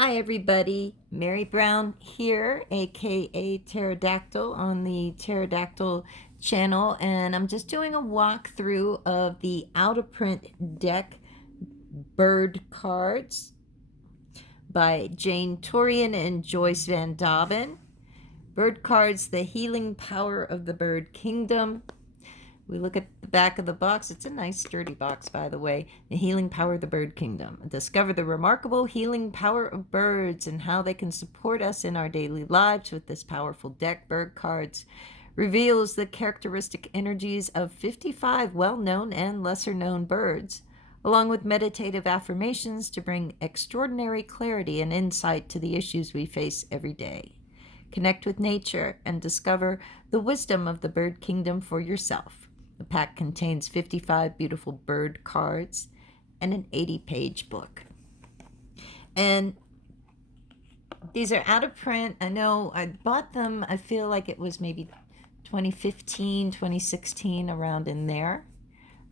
Hi everybody, Mary Brown here, aka Pterodactyl on the Pterodactyl channel, and I'm just doing a walkthrough of the out of print deck bird cards by Jane Toerien and Joyce van Dobben. Bird cards, the healing power of the bird kingdom. We look at the back of the box. It's a nice sturdy box, by the way. The healing power of the bird kingdom. Discover the remarkable healing power of birds and how they can support us in our daily lives with this powerful deck. Bird cards reveals the characteristic energies of 55 well-known and lesser-known birds, along with meditative affirmations to bring extraordinary clarity and insight to the issues we face every day. Connect with nature and discover the wisdom of the bird kingdom for yourself. The pack contains 55 beautiful bird cards and an 80-page book. And these are out of print. I know I bought them, I feel like it was maybe 2015, 2016, around in there.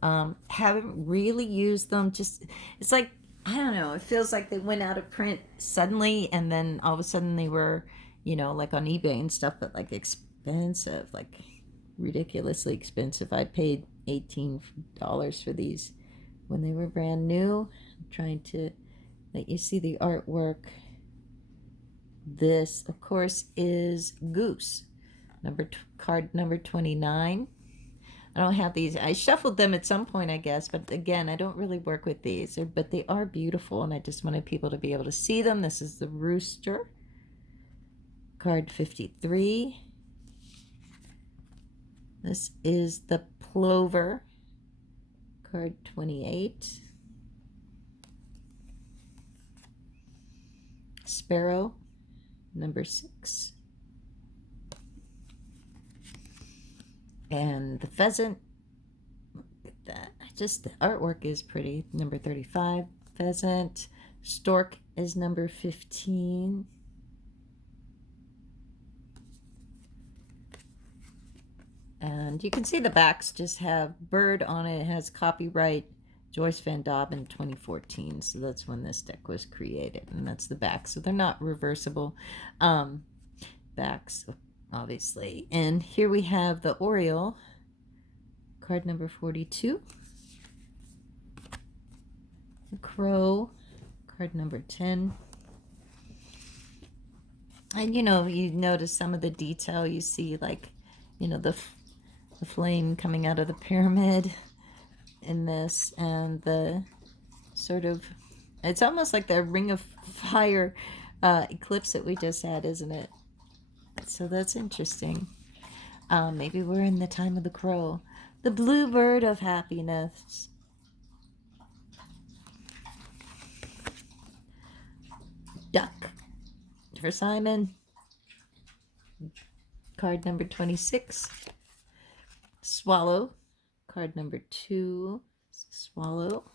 Haven't really used them. Just, it's like, I don't know, it feels like they went out of print suddenly, and then all of a sudden they were, like on eBay and stuff, but like expensive, like ridiculously expensive. I paid $18 for these when they were brand new. I'm trying to let you see the artwork. This, of course, is Goose, card number 29. I don't have these. I shuffled them at some point, I guess, but again, I don't really work with these, but they are beautiful, and I just wanted people to be able to see them. This is the Rooster, card 53. This is the Plover, card 28. Sparrow, number 6. And the Pheasant, look at that. Just the artwork is pretty, number 35. Pheasant. Stork is number 15. And you can see the backs just have bird on it. It has copyright Joyce van Dobben 2014. So that's when this deck was created. And that's the back. So they're not reversible backs, obviously. And here we have the Oriole, card number 42. The Crow, card number 10. And you notice some of the detail. You see, like, the flame coming out of the pyramid in this, and the sort of, it's almost like the ring of fire eclipse that we just had, isn't it? So that's interesting. Maybe we're in the time of the crow. The bluebird of happiness. Duck for Simon, card number 26. Swallow, card number 2. Swallow.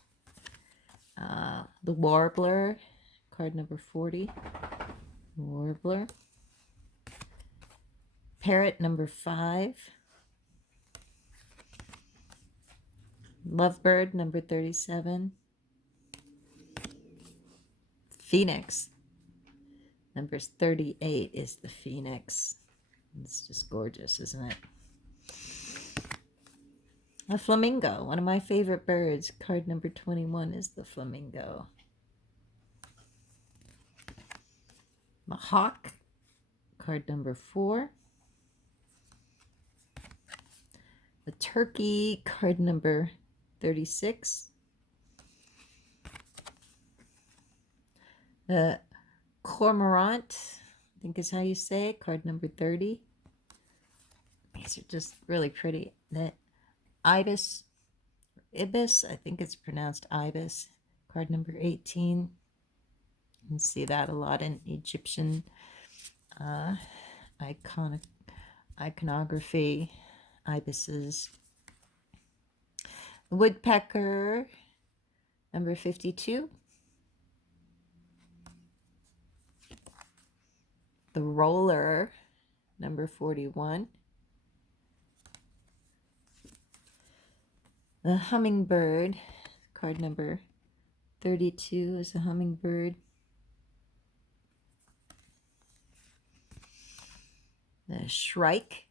The Warbler, card number 40. Warbler. Parrot, number 5. Lovebird, number 37. Phoenix, number 38 is the Phoenix. It's just gorgeous, isn't it? A flamingo, one of my favorite birds. Card number 21 is the flamingo. The hawk, card number 4. The turkey, card number 36. The cormorant, I think is how you say it, card number 30. These are just really pretty. The ibis, I think it's pronounced ibis, card number 18. You can see that a lot in Egyptian iconography, ibises. Woodpecker, number 52. The roller, number 41. The hummingbird, card number 32 is a hummingbird. The Shrike,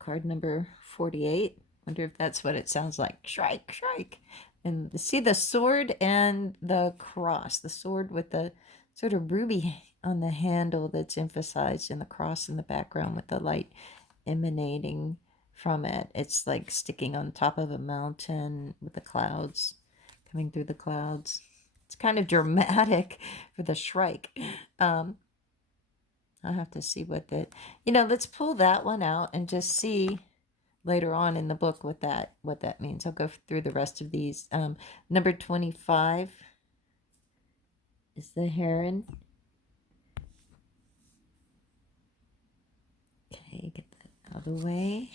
card number 48. Wonder if that's what it sounds like. Shrike, Shrike. And see the sword and the cross. The sword with the sort of ruby on the handle that's emphasized, and the cross in the background with the light emanating from it. It's like sticking on top of a mountain with the clouds coming through the clouds. It's kind of dramatic for the Shrike. I'll have to see what that, let's pull that one out and just see later on in the book what that means. I'll go through the rest of these. Number 25 is the heron. Okay, get that out of the way.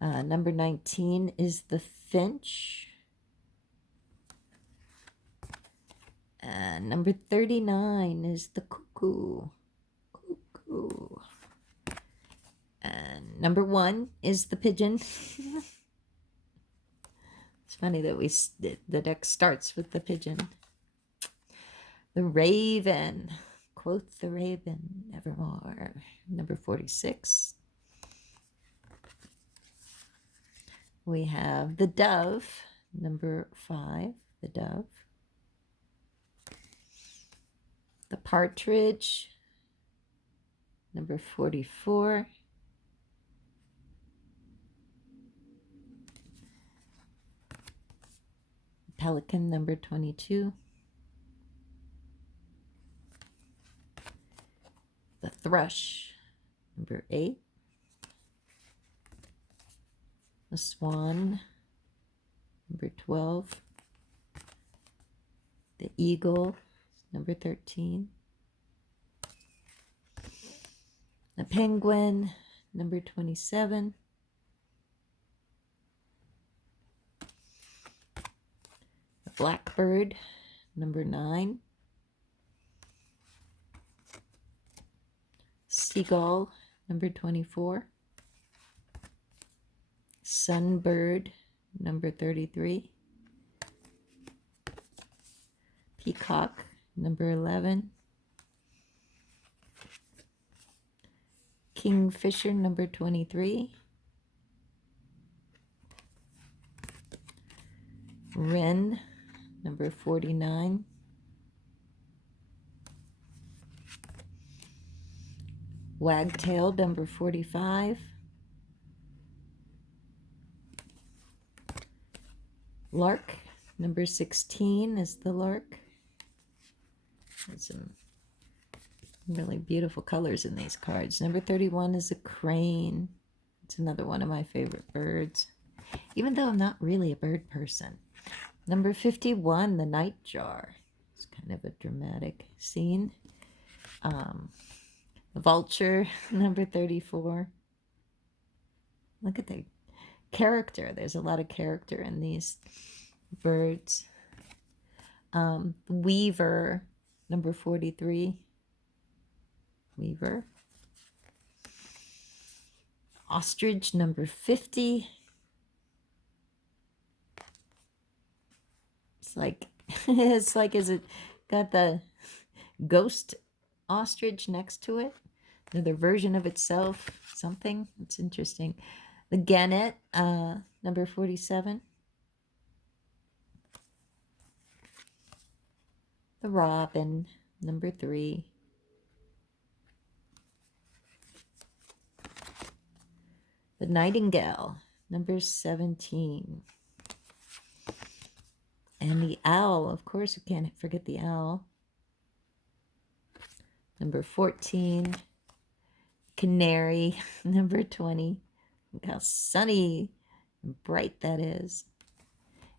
Number 19 is the finch. Number 39 is the cuckoo. Cuckoo. And number 1 is the pigeon. It's funny that the deck starts with the pigeon. The raven. Quoth the raven, nevermore. Number 46. We have the dove. Number 5, the dove. The partridge. Number 44. Pelican, number 22. The thrush, number 8. The swan, number 12. The eagle, number 13. The penguin, number 27. The blackbird, number 9. Seagull, number 24. Sunbird, number 33. Peacock, number 11. Kingfisher, number 23. Wren, number 49. Wagtail, number 45. Lark, number 16 is the lark. There's some really beautiful colors in these cards. Number 31 is a crane. It's another one of my favorite birds, even though I'm not really a bird person. Number 51, the nightjar. It's kind of a dramatic scene. The vulture, number 34. Look at the character. There's a lot of character in these birds. Weaver, number 43. Weaver. Ostrich, number 50. It's like, is it got the ghost ostrich next to it? Another version of itself, something. It's interesting. The gannet, number 47. The robin, number 3. The nightingale, number 17. And the owl, of course, we can't forget the owl. Number 14. Canary, number 20. Look how sunny and bright that is.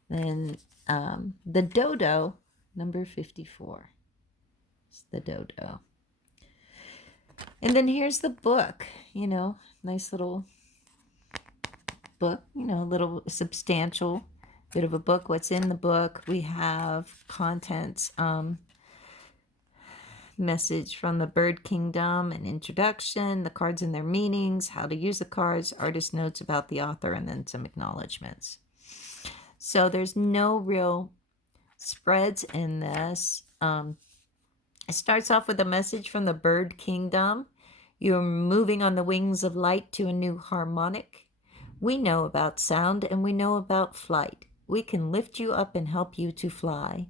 Then the dodo, number 54. It's the dodo. And then here's the book, nice little book, a little substantial bit of a book. What's in the book? We have contents, message from the bird kingdom, an introduction, the cards and their meanings, how to use the cards, artist notes about the author, and then some acknowledgments. So there's no real spreads in this. It starts off with a message from the bird kingdom. You're moving on the wings of light to a new harmonic. We know about sound and we know about flight. We can lift you up and help you to fly.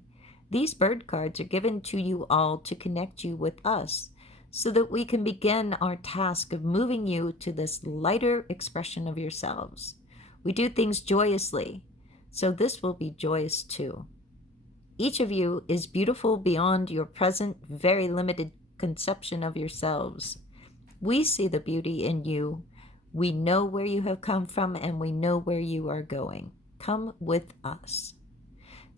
These bird cards are given to you all to connect you with us so that we can begin our task of moving you to this lighter expression of yourselves. We do things joyously, so this will be joyous too. Each of you is beautiful beyond your present, very limited conception of yourselves. We see the beauty in you. We know where you have come from and we know where you are going. Come with us.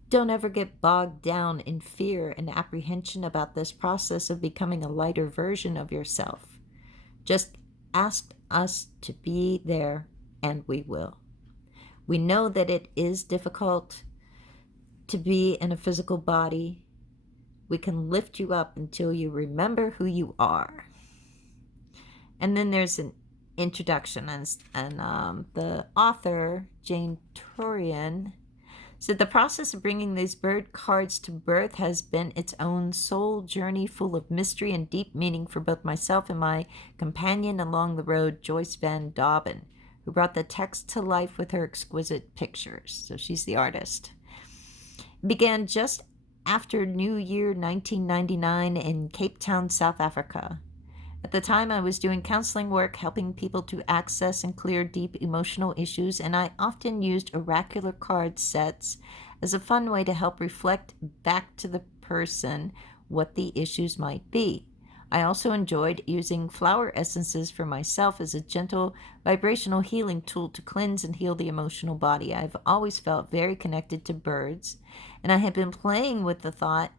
Don't ever get bogged down in fear and apprehension about this process of becoming a lighter version of yourself. Just ask us to be there and we will. We know that it is difficult to be in a physical body. We can lift you up until you remember who you are. And then there's an introduction, and the author, Jane Toerien, said the process of bringing these bird cards to birth has been its own soul journey full of mystery and deep meaning for both myself and my companion along the road, Joyce van Dobben, who brought the text to life with her exquisite pictures. So she's the artist. It began just after New Year 1999 in Cape Town, South Africa. At the time, I was doing counseling work, helping people to access and clear deep emotional issues, and I often used oracular card sets as a fun way to help reflect back to the person what the issues might be. I also enjoyed using flower essences for myself as a gentle vibrational healing tool to cleanse and heal the emotional body. I've always felt very connected to birds, and I have been playing with the thought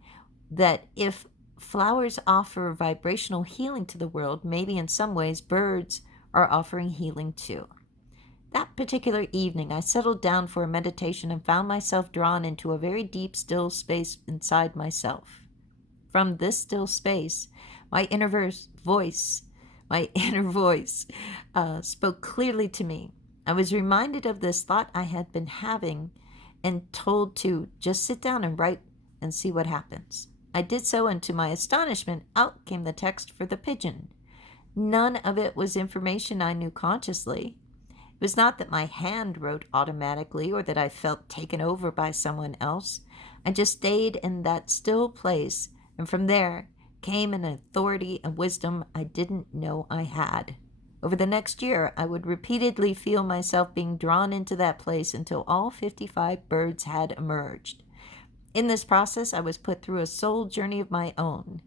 that if flowers offer vibrational healing to the world, maybe in some ways birds are offering healing too. That particular evening, I settled down for a meditation and found myself drawn into a very deep, still space inside myself. From this still space, my inner voice spoke clearly to me. I was reminded of this thought I had been having and told to just sit down and write and see what happens. I did so, and to my astonishment, out came the text for the pigeon. None of it was information I knew consciously. It was not that my hand wrote automatically or that I felt taken over by someone else. I just stayed in that still place, and from there came an authority and wisdom I didn't know I had. Over the next year, I would repeatedly feel myself being drawn into that place until all 55 birds had emerged. In this process, I was put through a soul journey of my own.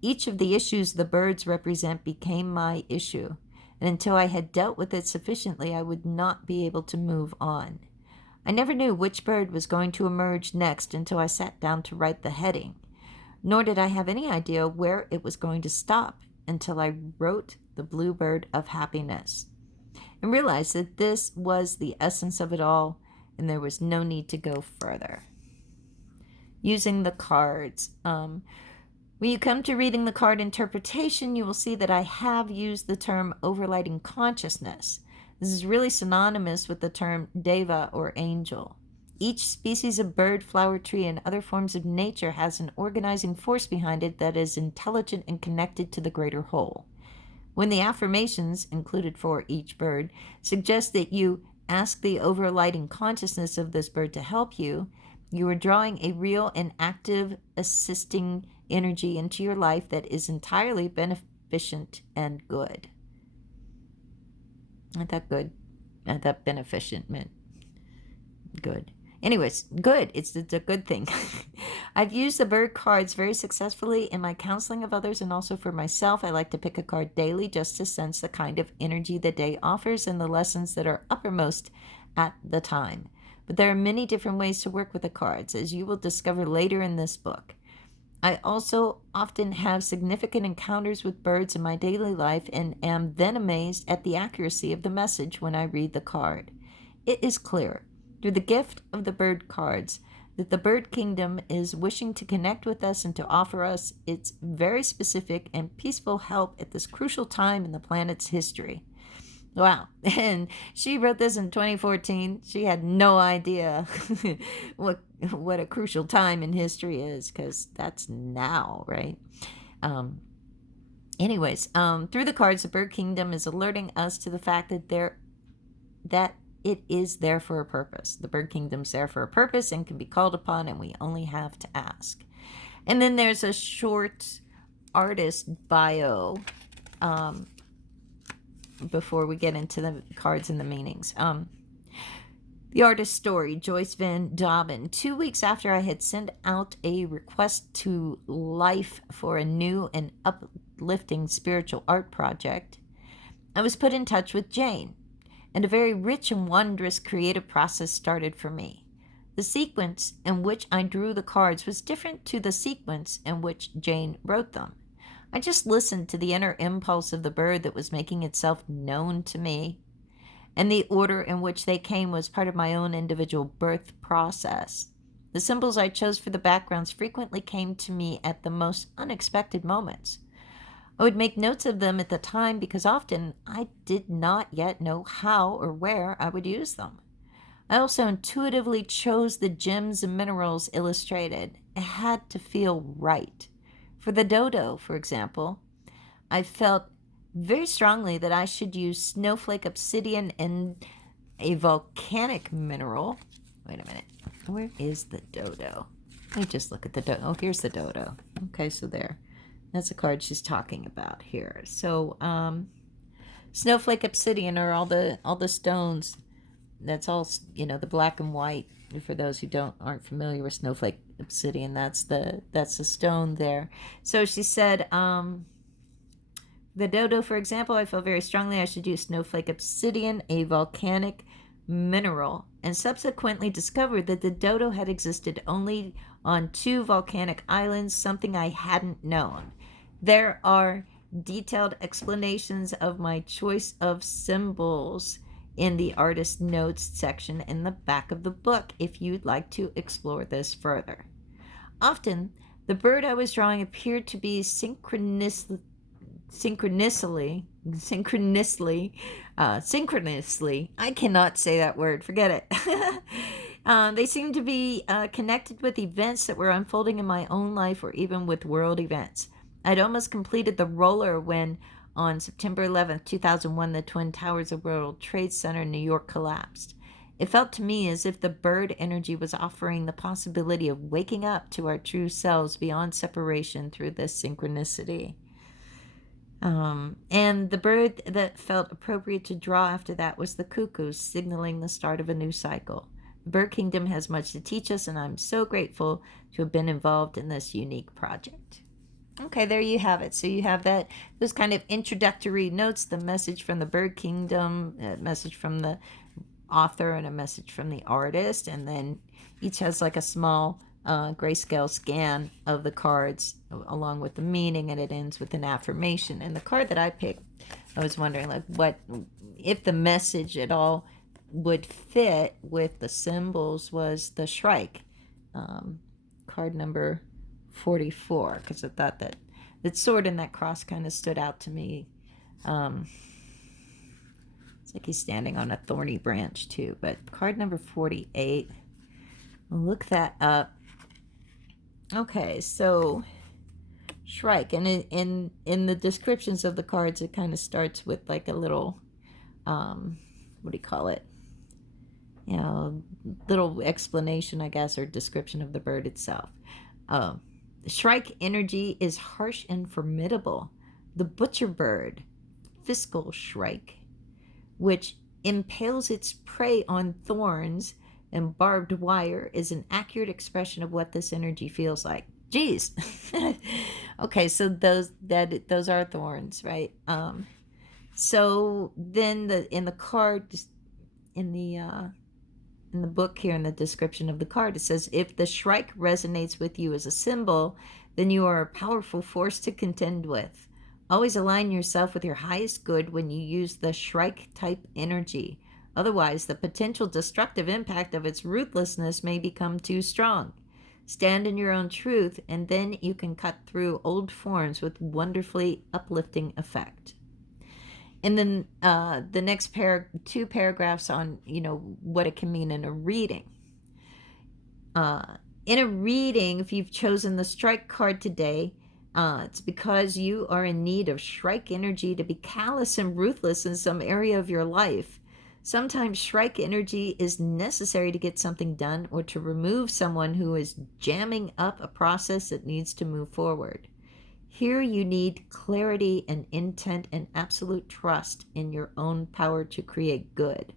Each of the issues the birds represent became my issue, and until I had dealt with it sufficiently, I would not be able to move on. I never knew which bird was going to emerge next until I sat down to write the heading, nor did I have any idea where it was going to stop until I wrote the bluebird of happiness and realized that this was the essence of it all, and there was no need to go further. Using the cards. When you come to reading the card interpretation, you will see that I have used the term overlighting consciousness. This is really synonymous with the term deva or angel. Each species of bird, flower, tree, and other forms of nature has an organizing force behind it that is intelligent and connected to the greater whole. When the affirmations, included for each bird, suggest that you ask the overlighting consciousness of this bird to help you, you are drawing a real and active assisting energy into your life that is entirely beneficent and good. I thought good. I thought beneficent meant good. Anyways, good. It's a good thing. I've used the bird cards very successfully in my counseling of others and also for myself. I like to pick a card daily just to sense the kind of energy the day offers and the lessons that are uppermost at the time. But there are many different ways to work with the cards, as you will discover later in this book. I also often have significant encounters with birds in my daily life and am then amazed at the accuracy of the message when I read the card. It is clear, through the gift of the bird cards, that the bird kingdom is wishing to connect with us and to offer us its very specific and peaceful help at this crucial time in the planet's history. Wow. And she wrote this in 2014. She had no idea what a crucial time in history is, because that's now, right? Anyways, through the cards, the bird kingdom is alerting us to the fact that it is there for a purpose. The bird kingdom's there for a purpose and can be called upon, and we only have to ask. And then there's a short artist bio before we get into the cards and the meanings. The artist's story, Joyce van Dobben. 2 weeks after I had sent out a request to life for a new and uplifting spiritual art project, I was put in touch with Jane, and a very rich and wondrous creative process started for me. The sequence in which I drew the cards was different to the sequence in which Jane wrote them. I just listened to the inner impulse of the bird that was making itself known to me, and the order in which they came was part of my own individual birth process. The symbols I chose for the backgrounds frequently came to me at the most unexpected moments. I would make notes of them at the time because often I did not yet know how or where I would use them. I also intuitively chose the gems and minerals illustrated. It had to feel right. For the dodo, for example, I felt very strongly that I should use snowflake obsidian and a volcanic mineral. Wait a minute. Where is the dodo? Let me just look at the dodo. Oh, here's the dodo. Okay, so there. That's the card she's talking about here. So, snowflake obsidian are all the stones. That's all, the black and white. For those who aren't familiar with snowflake obsidian, that's the stone there. So she said, the dodo, for example, I felt very strongly I should use snowflake obsidian, a volcanic mineral, and subsequently discovered that the dodo had existed only on 2 volcanic islands, something I hadn't known. There are detailed explanations of my choice of symbols in the artist notes section in the back of the book if you'd like to explore this further. Often, the bird I was drawing appeared to be synchronously, I cannot say that word, forget it. They seem to be connected with events that were unfolding in my own life or even with world events. I'd almost completed the roller when, on September 11th, 2001, the Twin Towers of World Trade Center in New York collapsed. It felt to me as if the bird energy was offering the possibility of waking up to our true selves beyond separation through this synchronicity. And the bird that felt appropriate to draw after that was the cuckoo, signaling the start of a new cycle. The bird kingdom has much to teach us, and I'm so grateful to have been involved in this unique project. Okay, there you have it. So you have those kind of introductory notes, the message from the bird kingdom, a message from the author, and a message from the artist, and then each has like a small grayscale scan of the cards along with the meaning, and it ends with an affirmation. And the card that I picked, I was wondering what if the message at all would fit with the symbols, was the Shrike, card number 44, because I thought that sword and that cross kind of stood out to me. It's like he's standing on a thorny branch too. But card number 48, I'll look that up. Okay, so Shrike, and in the descriptions of the cards, it kind of starts with like a little, what do you call it? Little explanation, I guess, or description of the bird itself. The Shrike energy is harsh and formidable. The butcher bird, fiscal Shrike, which impales its prey on thorns and barbed wire, is an accurate expression of what this energy feels like. Geez. Okay, so those are thorns, right? So then in the card, in the book here, in the description of the card, it says, if the Shrike resonates with you as a symbol, then you are a powerful force to contend with. Always align yourself with your highest good when you use the Shrike type energy. Otherwise, the potential destructive impact of its ruthlessness may become too strong. Stand in your own truth, and then you can cut through old forms with wonderfully uplifting effect. And then the next two paragraphs on, what it can mean in a reading. In a reading, if you've chosen the Strike card today, It's because you are in need of Shrike energy to be callous and ruthless in some area of your life. Sometimes Shrike energy is necessary to get something done or to remove someone who is jamming up a process that needs to move forward. Here you need clarity and intent and absolute trust in your own power to create good.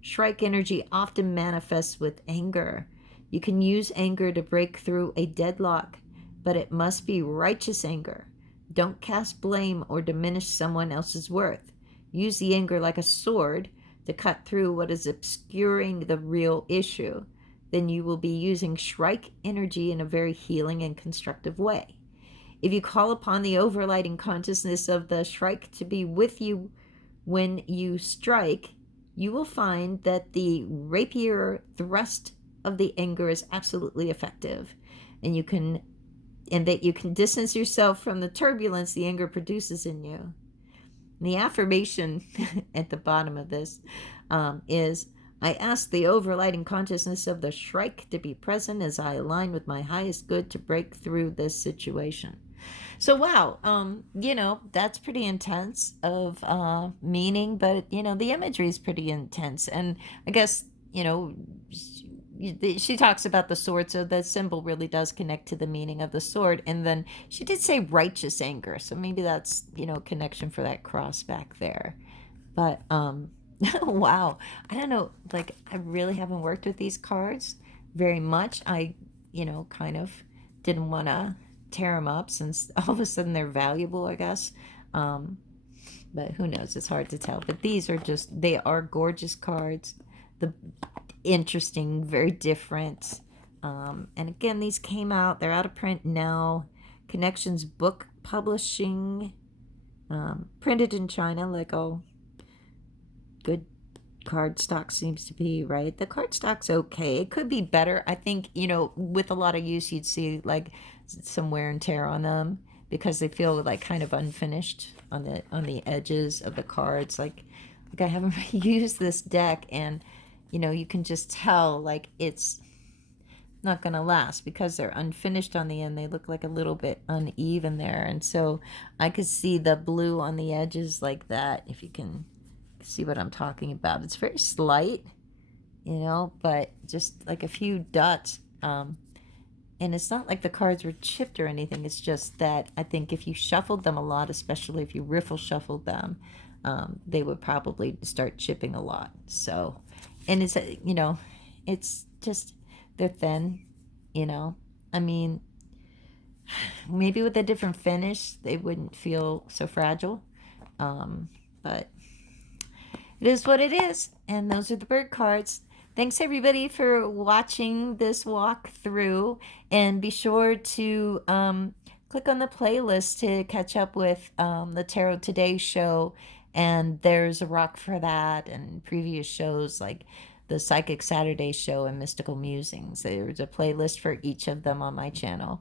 Shrike energy often manifests with anger. You can use anger to break through a deadlock, but it must be righteous anger. Don't cast blame or diminish someone else's worth. Use the anger like a sword to cut through what is obscuring the real issue. Then you will be using Shrike energy in a very healing and constructive way. If you call upon the overriding consciousness of the Shrike to be with you when you strike, you will find that the rapier thrust of the anger is absolutely effective, and that you can distance yourself from the turbulence the anger produces in you. And the affirmation at the bottom of this is, I ask the overriding consciousness of the Shrike to be present as I align with my highest good to break through this situation. So wow, that's pretty intense of meaning, but the imagery is pretty intense, and I guess she talks about the sword, so the symbol really does connect to the meaning of the sword, and then she did say righteous anger, so maybe that's connection for that cross back there, but wow, I don't know, like I really haven't worked with these cards very much. I kind of didn't want to tear them up since all of a sudden they're valuable, I guess. But who knows? It's hard to tell. But they are gorgeous cards. The interesting, very different. And again, these came out. They're out of print now. Connections Book Publishing. Printed in China, like all good cardstock seems to be, right? The cardstock's okay. It could be better. I think, with a lot of use, you'd see like some wear and tear on them because they feel like kind of unfinished on the edges of the cards. Like I haven't used this deck, and you can just tell like it's not gonna last because they're unfinished on the end. They look like a little bit uneven there, and so I could see the blue on the edges like that. If you can see what I'm talking about, it's very slight, but just like a few dots. And it's not like the cards were chipped or anything. It's just that I think if you shuffled them a lot, especially if you riffle shuffled them, they would probably start chipping a lot. So, and it's just, they're thin, I mean, maybe with a different finish, they wouldn't feel so fragile. But it is what it is. And those are the bird cards. Thanks everybody for watching this walkthrough, and be sure to click on the playlist to catch up with the Tarot Today show, and there's a rock for that, and previous shows like the Psychic Saturday show and Mystical Musings. There's a playlist for each of them on my channel.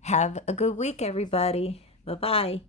Have a good week, everybody. Bye-bye.